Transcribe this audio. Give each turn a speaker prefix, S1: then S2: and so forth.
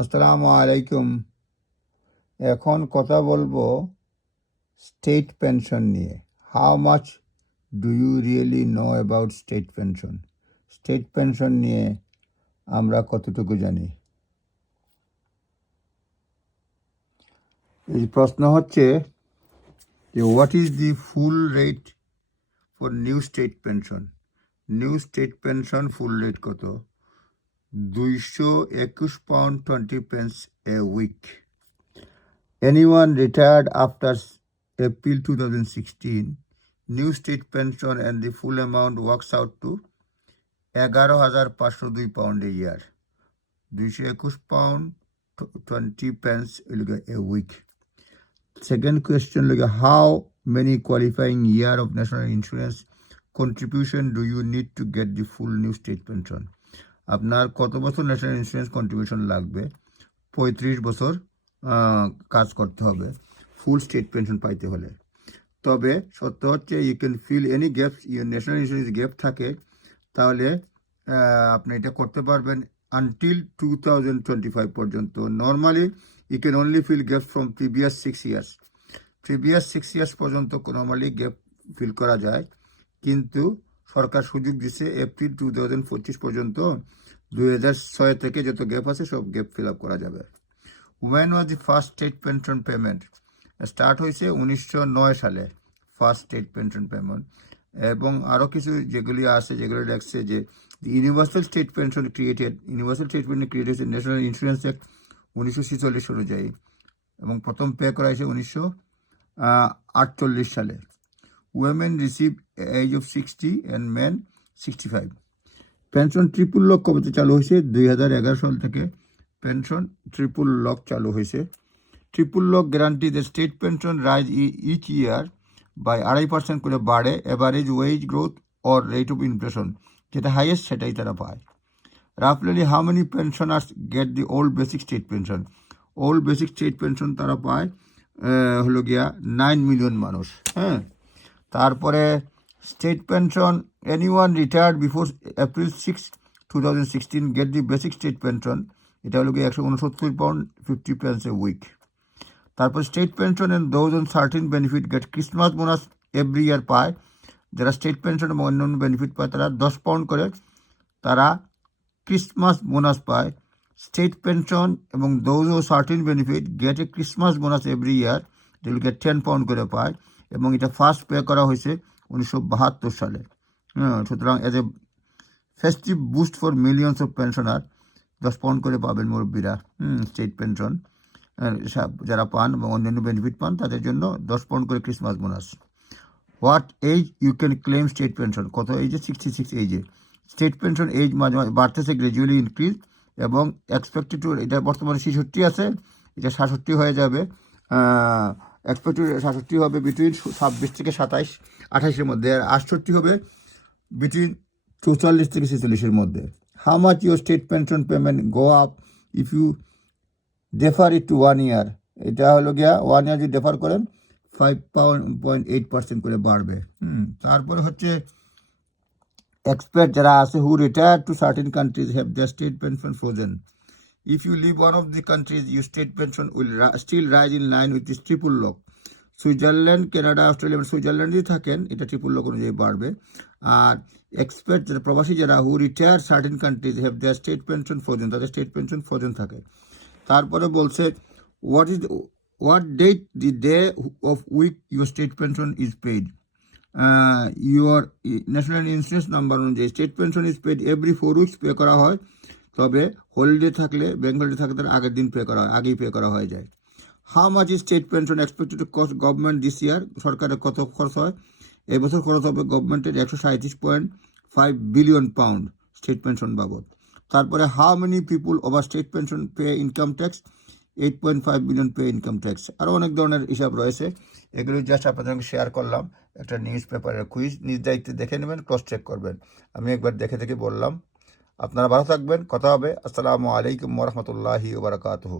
S1: আসসালামু আলাইকুম। এখন কথা বলব স্টেট পেনশন নিয়ে। How much do you really know about state pension state pension নিয়ে আমরা কতটুকু জানি? এই প্রশ্ন হচ্ছে যে what is the full rate for new state pension new state pension full rate কত? দুইশো একুশ pound twenty pence a week anyone retired after s- April 2016, new state pension and the full amount works out to এগারো হাজার পাঁচশো দুই pound এ year দুইশো একুশ pound twenty pence a week second question লগে how many qualifying year of national insurance contribution do you need to get the full new state pension আপনার কত বছর ন্যাশনাল ইন্স্যুরেন্স কন্ট্রিবিউশন লাগবে? পঁয়ত্রিশ বছর কাজ করতে হবে ফুল স্টেট পেনশন পাইতে হলে। তবে সত্য হচ্ছে you can fill any gaps your national insurance gap থাকে, তাহলে আপনি এটা করতে পারবেন until two thousand twenty five পর্যন্ত। Normally you can only fill gap from previous six years previous six years পর্যন্ত নর্মালি গ্যাপ ফিল করা যায়, কিন্তু সরকার সুযোগ দিছে এপ্রিল টু থাউজেন্ড পঁচিশ পর্যন্ত দুই হাজার ছয় থেকে যত গ্যাপ আছে, সব গ্যাপ ফিল আপ করা যাবে। When was the first state pension payment start হয়েছে উনিশশো নয় সালে ফার্স্ট স্টেট পেনশন পেমেন্ট এবং আরও কিছু যেগুলি আছে, যেগুলো দেখছে যে universal state pension created universal state pension create হয়েছে ন্যাশনাল ইন্স্যুরেন্স অ্যাক্ট উনিশশো ছিচল্লিশ অনুযায়ী। এবং প্রথম পে করা হয়েছে উনিশশো আটচল্লিশ সালে। Women receive age of sixty and men sixty five pension triple lock কবে চালু হয়েছে? দুই হাজার এগারো সাল থেকে পেনশন ট্রিপুল লক চালু হয়েছে। Triple lock guarantee the state pension rise each year by আড়াই পার্সেন্ট করে বাড়ে। Average wage growth or rate of inflation যেটা হাইয়েস্ট সেটাই তারা পায়। রাফলি how many pensioners get the old basic state pension old basic state pension তারা পায় হলো গিয়া নাইন মিলিয়ন মানুষ। হ্যাঁ? তারপরে one retired before April six two thousand sixteen get the basic state pension এটা হলো গিয়ে একশো উনসত্তর pound fifty pence a week তারপর state pension and those on certain benefit get Christmas bonus every year পায়। যারা স্টেট পেনশন এবং অন্যান্য বেনিফিট পায়, তারা দশ পাউন্ড করে তারা ক্রিসমাস বোনাস পায়। স্টেট পেনশন এবং those on certain benefit get a Christmas bonus every year যেগুলো গেট টেন পাউন্ড করে পায় এবং এটা ফার্স্ট পে করা হয়েছে উনিশশো বাহাত্তর সালে। হ্যাঁ সুতরাং as a festive boost for millions of pensioner দশ পাউন্ড করে পাবেন মুরব্বীরা স্টেট পেনশন যারা পান এবং অন্যান্য বেনিফিট পান, তাদের জন্য দশ পাউন্ড করে Christmas bonus what age you can claim state pension কত এইজে সিক্সটি সিক্স এইজে স্টেট পেনশন এজ মাঝে মাঝে বাড়তেছে গ্র্যাজুয়ালি ইনক্রিজ এবং এক্সপেক্টেড টু এটা বর্তমানে ছেষট্টি আছে, এটা সাতষট্টি হয়ে যাবে এক্সপেক্টেড সাতষট্টি হবে বিটুইন ছাব্বিশ থেকে সাতাইশ আঠাশের মধ্যে, আর আটষট্টি হবে বিটুইন চৌচল্লিশ থেকে ছেচল্লিশের মধ্যে। How much your state pension payment go up if you defer it to one year এটা হলো গিয়া ওয়ান ইয়ার যদি ডেফার করেন five pound point eight percent করে বাড়বে। হুম, তারপরে হচ্ছে এক্সপার্ট যারা আছে who retire to certain countries have the state pension frozen if you live one of the countries you state pension will still rise in line with this triple lock Switzerland Canada Australia মানে সুইজারল্যান্ডেই থাকেন, এটা triple lock অনুযায়ী বাড়বে। আর expert যারা, প্রবাসী যারা who retire certain countries have the state pension frozen তাদের স্টেট পেনশন ফ্রোজেন থাকে। তারপরে বলছে what is what date the day of week your state pension is paid your national insurance number অনুযায়ী state pension is paid every four weeks pay করা হয়। তবে holiday থাকলে bank holiday থাকলে তার আগের দিন পে করা হয়, আগেই পে করা হয়ে যায়। How much is state pension expected cost government this year সরকারের কত খরচ হয়? এবছর খরচ হবে গভর্নমেন্টের একশো সাঁত্রিশ point five billion pound state pension বাবদ। তারপরে how many people over state pension pay income tax eight point five billion pay income tax আরও অনেক ধরনের হিসাব রয়েছে। এগুলো জাস্ট আপনাদের সঙ্গে শেয়ার করলাম। একটা নিউজ পেপারের কুইজ নিজ দায়িত্বে দেখে নেবেন ক্রস চেক করবেন। আমি একবার দেখে দেখে বললাম। আপনারা ভালো থাকবেন কথা হবে আসসালামু আলাইকুম রহমতুল্লাহি ওবরাকাতহ